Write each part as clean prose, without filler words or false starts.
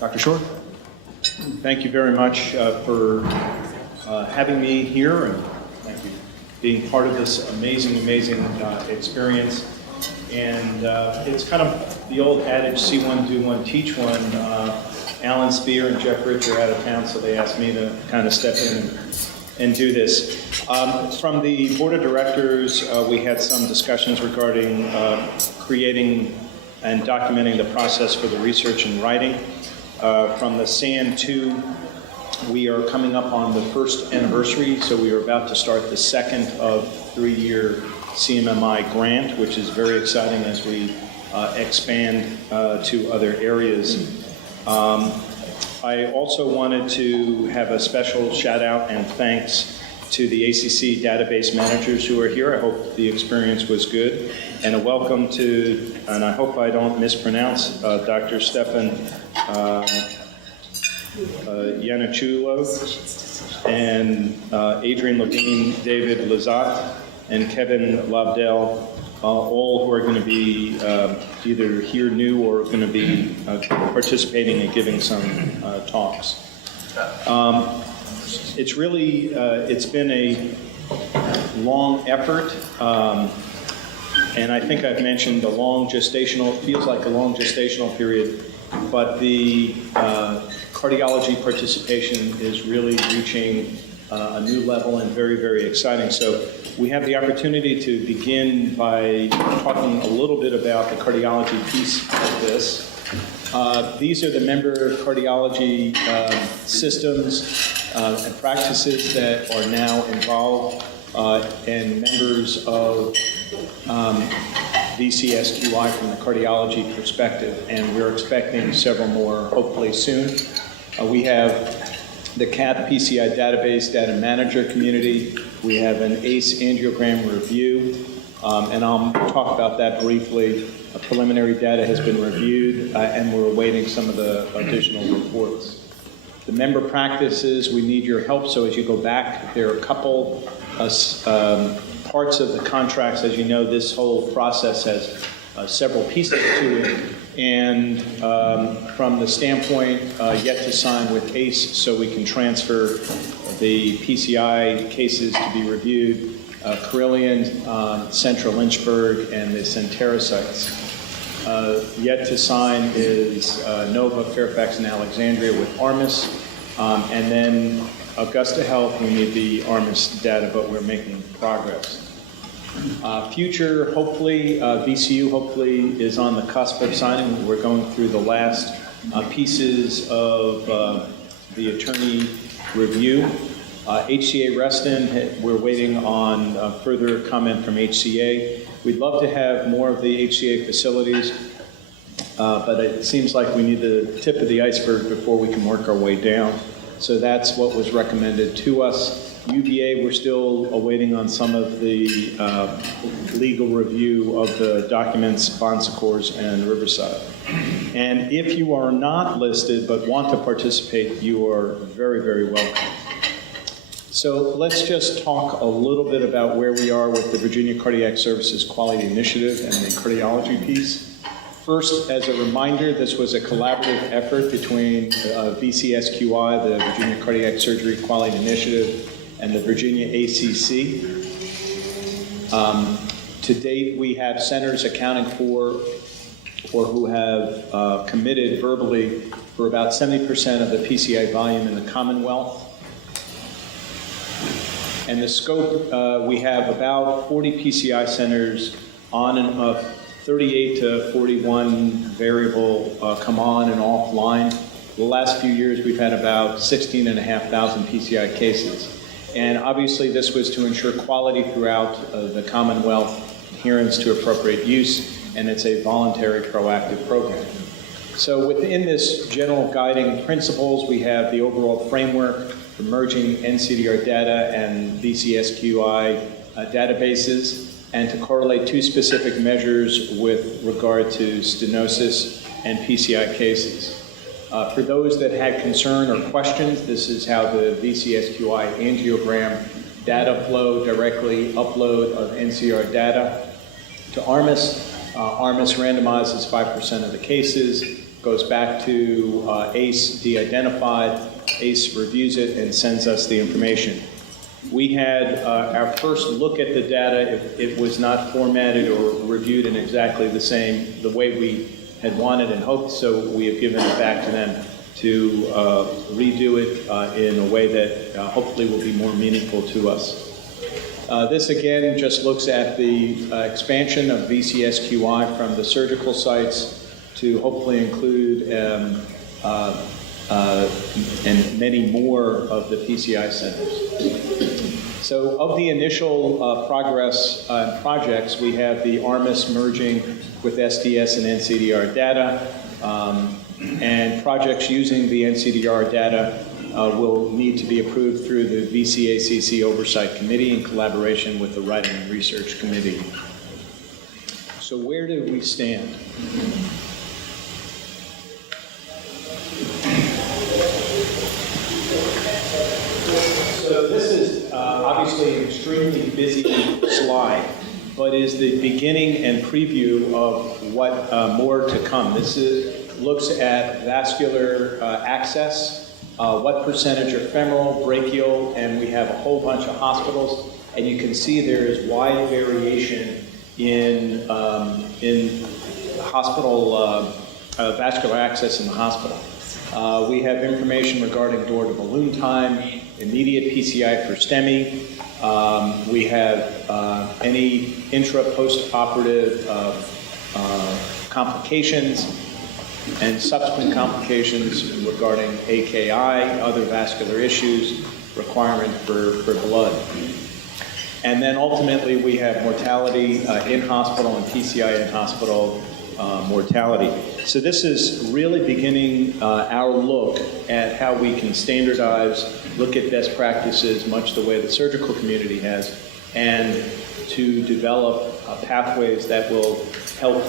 Dr. Shor? Thank you very much for having me here, and thank you for being part of this amazing experience. And it's kind of the old adage, see one, do one, teach one. Alan Spear and Jeff Rich are out of town, so they asked me to kind of step in and do this. From the board of directors, we had some discussions regarding creating and documenting the process for the research and writing. From the SAN2, we are coming up on the first anniversary, so we are about to start the second of 3-year CMMI grant, which is very exciting as we expand to other areas. I also wanted to have a special shout out and thanks to the ACC database managers who are here. I hope the experience was good. And a welcome to, and I hope I don't mispronounce, Dr. Stefan Yanachulo and Adrian Levine, David Lazat, and Kevin Lobdell, all who are going to be either here new or going to be participating and giving some talks. It's really, it's been a long effort, and I think I've mentioned a long gestational, feels like a long gestational period, but the cardiology participation is really reaching a new level and very exciting. So we have the opportunity to begin by talking a little bit about the cardiology piece of this. These are the member cardiology systems and practices that are now involved and members of VCSQI from the cardiology perspective, and we're expecting several more hopefully soon. We have the CAT PCI database data manager community. We have an ACE angiogram review, and I'll talk about that briefly. Preliminary data has been reviewed, and we're awaiting some of the additional reports. The member practices, we need your help, so as you go back, there are a couple parts of the contracts. As you know, this whole process has several pieces to it, and from the standpoint yet to sign with ACE, so we can transfer the PCI cases to be reviewed, Carillion, Central Lynchburg, and the Centera sites. Yet to sign is Nova, Fairfax, and Alexandria with ARMIS, and then Augusta Health, we need the ARMIS data, but we're making progress. Future, hopefully, VCU hopefully is on the cusp of signing. We're going through the last pieces of the attorney review. HCA Reston, we're waiting on further comment from HCA. We'd love to have more of the HCA facilities, but it seems like we need the tip of the iceberg before we can work our way down. So that's what was recommended to us. UVA, we're still awaiting on some of the legal review of the documents, Bon Secours and Riverside. And if you are not listed but want to participate, you are very welcome. So let's just talk a little bit about where we are with the Virginia Cardiac Services Quality Initiative and the cardiology piece. First, as a reminder, this was a collaborative effort between VCSQI, the Virginia Cardiac Surgery Quality Initiative, and the Virginia ACC. To date, we have centers accounting for or who have committed verbally for about 70% of the PCI volume in the Commonwealth. And the scope, we have about 40 PCI centers on and 38 to 41 variable come on and offline. The last few years, we've had about 16,500 PCI cases. And obviously, this was to ensure quality throughout the Commonwealth, adherence to appropriate use, and it's a voluntary proactive program. So within this general guiding principles, we have the overall framework for merging NCDR data and VCSQI databases, and to correlate two specific measures with regard to stenosis and PCI cases. For those that had concern or questions, this is how the VCSQI angiogram data flow directly upload of NCR data to ARMIS. ARMIS randomizes 5% of the cases. goes back to ACE de-identified, ACE reviews it and sends us the information. We had our first look at the data. It was not formatted or reviewed in exactly the way we had wanted and hoped, so we have given it back to them to redo it in a way that hopefully will be more meaningful to us. This again just looks at the expansion of VCSQI from the surgical sites to hopefully include and many more of the PCI centers. So of the initial progress projects, we have the ARMIS merging with SDS and NCDR data, and projects using the NCDR data will need to be approved through the VCACC Oversight Committee in collaboration with the Writing and Research Committee. So where do we stand? So this is obviously an extremely busy slide, but is the beginning and preview of what more to come. This looks at vascular access, what percentage are femoral, brachial, and we have a whole bunch of hospitals, and you can see there is wide variation in hospital vascular access in the hospital. We have information regarding door to balloon time, immediate PCI for STEMI. We have any intra-post-operative complications and subsequent complications regarding AKI, other vascular issues, requirement for blood. And then ultimately we have mortality in hospital and PCI in hospital mortality. So this is really beginning our look at how we can standardize, look at best practices, much the way the surgical community has, and to develop pathways that will help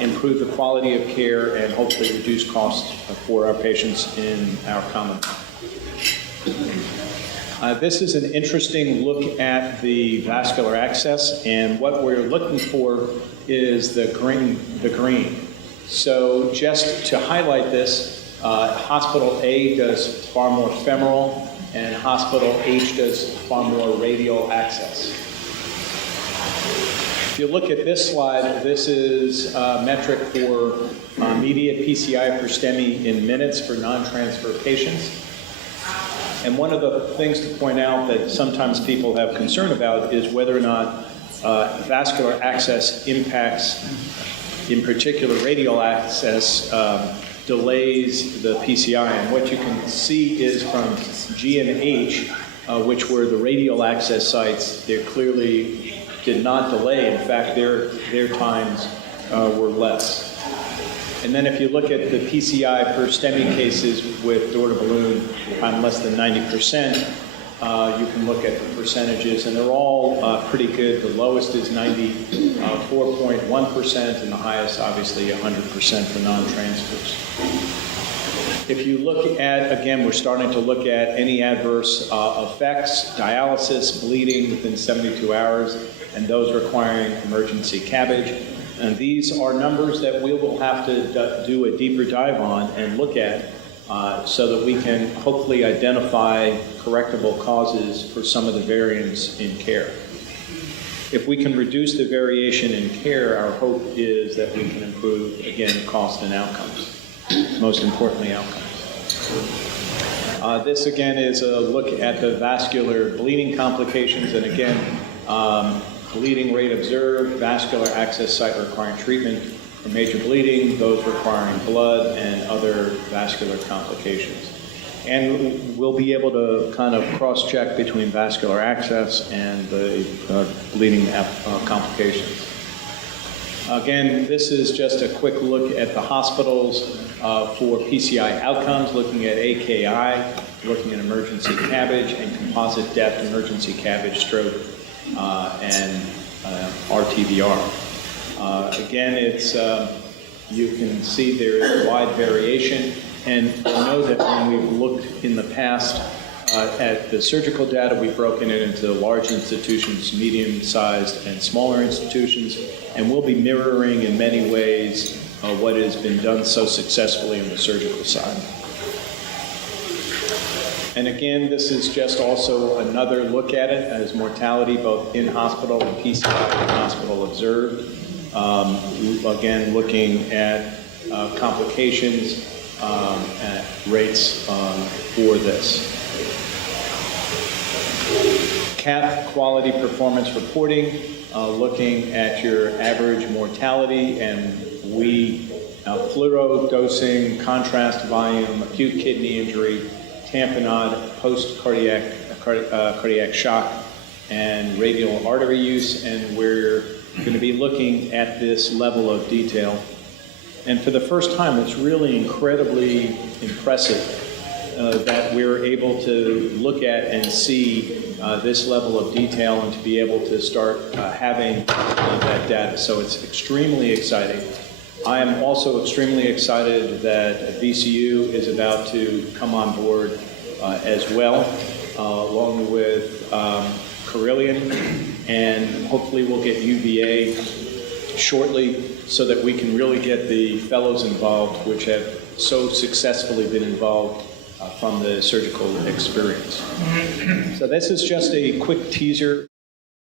improve the quality of care and hopefully reduce costs for our patients in our Commonwealth. This is an interesting look at the vascular access, and what we're looking for is the green. So just to highlight this, Hospital A does far more femoral, and Hospital H does far more radial access. If you look at this slide, this is a metric for immediate PCI for STEMI in minutes for non-transfer patients. And one of the things to point out that sometimes people have concern about is whether or not vascular access impacts, in particular radial access, delays the PCI. And what you can see is from G and H, which were the radial access sites, they clearly did not delay. In fact, their times were less. And then if you look at the PCI per STEMI cases with door to balloon on less than 90%, you can look at the percentages, and they're all pretty good. The lowest is 94.1%, and the highest, obviously, 100% for non-transfers. If you look at, again, we're starting to look at any adverse effects, dialysis, bleeding within 72 hours, and those requiring emergency cabbage. And these are numbers that we will have to do a deeper dive on and look at so that we can hopefully identify correctable causes for some of the variance in care. If we can reduce the variation in care, our hope is that we can improve, again, cost and outcomes, most importantly, outcomes. This, again, is a look at the vascular bleeding complications, and again, bleeding rate observed, vascular access site requiring treatment for major bleeding, those requiring blood, and other vascular complications. And we'll be able to kind of cross-check between vascular access and the bleeding complications. Again, this is just a quick look at the hospitals for PCI outcomes, looking at AKI, looking at emergency cabbage, and composite death, emergency cabbage, stroke, and RTVR. Again, it's you can see there is wide variation, and I know that when we've looked in the past at the surgical data, we've broken it into large institutions, medium-sized, and smaller institutions, and we'll be mirroring in many ways what has been done so successfully on the surgical side. And again, this is just also another look at it as mortality, both in hospital and PCI in hospital observed. Again, looking at complications at rates for this. CAP quality performance reporting, looking at your average mortality, and fluoro dosing, contrast volume, acute kidney injury, tamponade, post-cardiac shock, and radial artery use, and we're going to be looking at this level of detail. And for the first time, it's really incredibly impressive that we're able to look at and see this level of detail and to be able to start having that data. So it's extremely exciting. I am also extremely excited that VCU is about to come on board as well, along with Carillion, and hopefully we'll get UVA shortly so that we can really get the fellows involved, which have so successfully been involved from the surgical experience. So this is just a quick teaser.